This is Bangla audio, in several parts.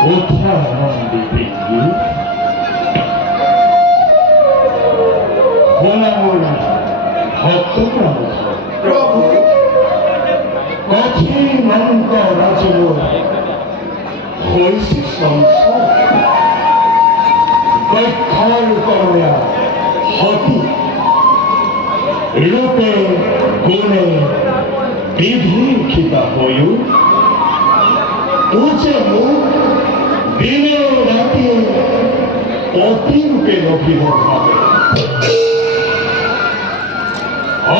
কোথা আনন্দে পেঙ্গি হোনামূল ভক্তপ্রাণ প্রভু কঠিন অন্ত রাজব হয়েছে সংসার বৈক্ষর করয়া হতি রূপে গুণে বিভূষিতা হয়ু উঁচে মুখ দিনে রাতে অতিরূপে অভিভব হবে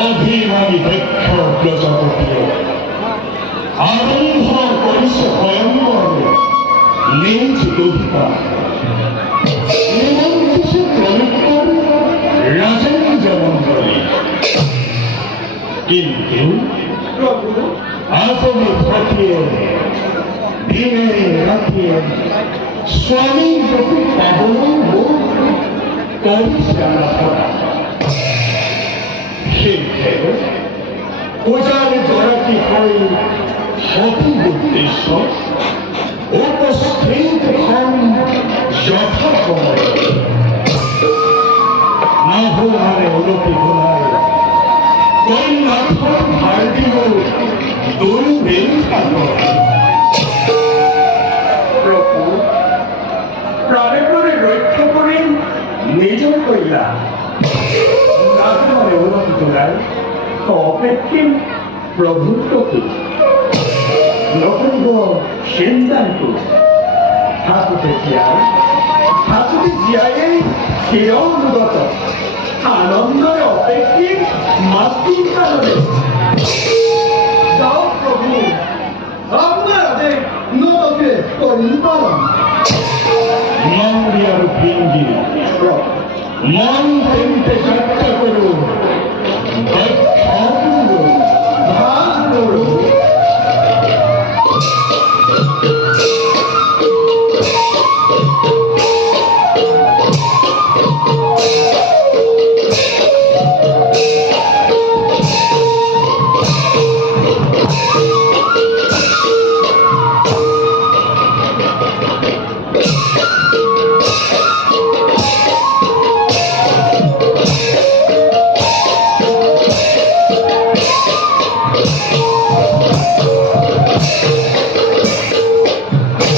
অভিমানী দক্ষ প্রজাপতিয়ে আরম্ভ করিছে ভয়ঙ্করে নিজ অধিকার নিমন্ত্রিত প্রবৃত্তর রাজেন্দ্র মন্ডলী কিন্তু প্রভু আপনি থাকিয়ে দিনে রাতে স্বামী প্রতি পাবন বোধ করিছে আলাপনা সেই ভেবে পূজার জড়াটি হয় সঠিক উদ্দেশ্য উপস্থিত হন যথাসময়ে নাভুমারে উলটি ভুলায় কন্যাথর ভারতীয় দুর্বেক্ষা করে প্রভু প্রাণে প্রাণে রক্ষা করেন নিজের কইলা নাভুমারে উলটি ভুলায় অপেক্ষিন প্রভুর প্রতি নকুন্দ সিন্ধান্ত ঠাকুরকে জিয়ায় চির অনুগত আনন্দের অপেক্ষিন মাতৃর কারণে যাও প্রভু আপনার আদেশ নতকে করিন পালন মন্দির ভিঙ্গি মন তেমতে যাত্রা করুন দক্ষ